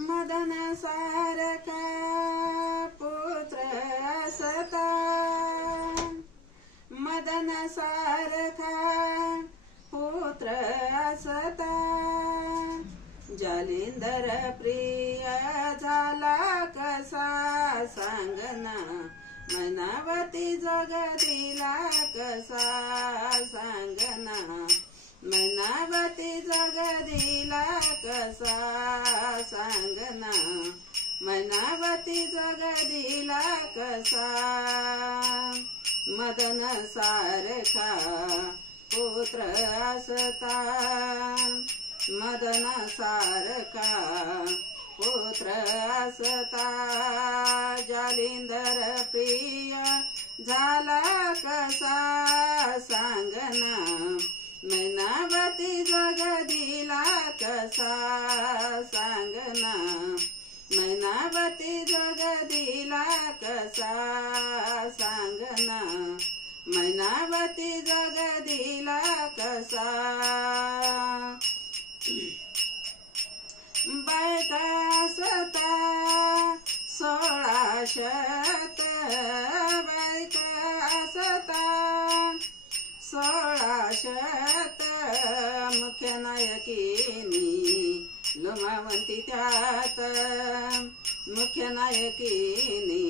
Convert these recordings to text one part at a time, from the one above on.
मदन सारखा पुत्र असता, मदन सारखा पुत्र असता, जालिंदर प्रिय झाला कसा सांगना, मैनावती जग दिला कसा सांगना, मैनावती जग दिला कसा सांगना, मैनावती जग दिला कसा, मदन सारखा पुत्र असता, मदन सारखा पुत्र असता, जालिंदर प्रिय झाला कसा सांगना, मैनावती जग दिला कसा सांगना, मैनावती जग दिला कसा सांगना, मैनावती जग दिला कसा, बायका असता 1600, बायका असता 1600, मुख्य नायकिनी लुमावंती त्यात, मुख्य नायकिनी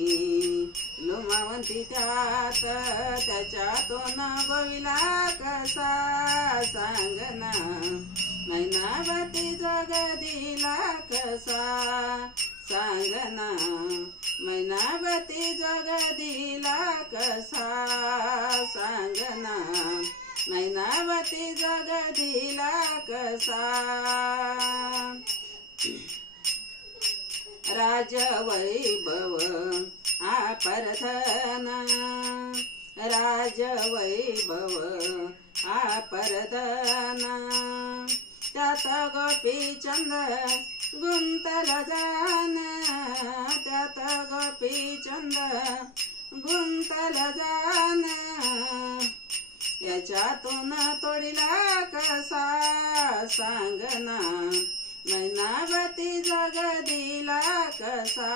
लुमावंती त्यात, त्याच्यातून गोविला कसा सांगना, मैनावती जग दिला कसा सांगना, मैनावती जग दिला कसा सांगना, मैनावती जग दिला कसा, राजवैभव आपर्धन, राजवैभव आपर्धन, त्यात गोपीचंद गुंतल जान, त्यात गोपीचंद गुंतल जान, याच्यातून तोडिला कसा सांगना, मैनावती जग दिला कसा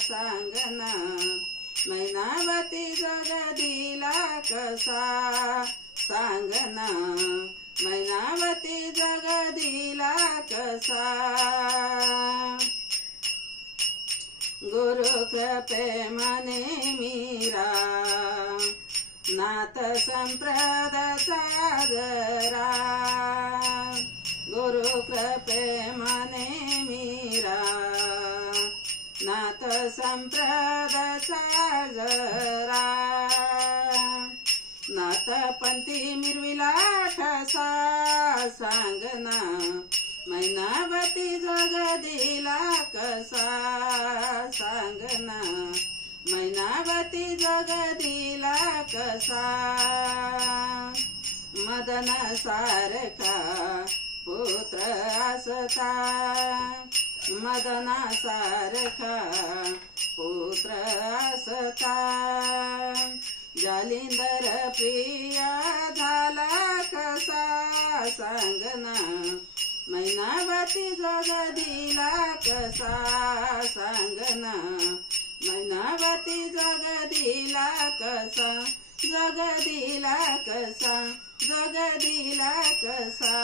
सांगना, मैनावती जग दिला कसा सांगना, मैनावती जग दिला कसा, गुरु कृपे मने मीरा, नाथ संप्रद सागरा, गुरु कृपे मने मीरा, नाथ संप्रद सागरा, नाथ पंथी मिरविला ठसा सांगना, मैनावती जग दिला कसा सांगना, मैनावती जग दिला कसा, मदन सारखा पुत्र असता, मदन सारखा पुत्र असता, जालिंदर प्रिय झाला कसा सांगना, मैनावती जग दिला कसा सांगना, मैनावती जग दिला कसा, जग दिला कसा, जग दिला कसा.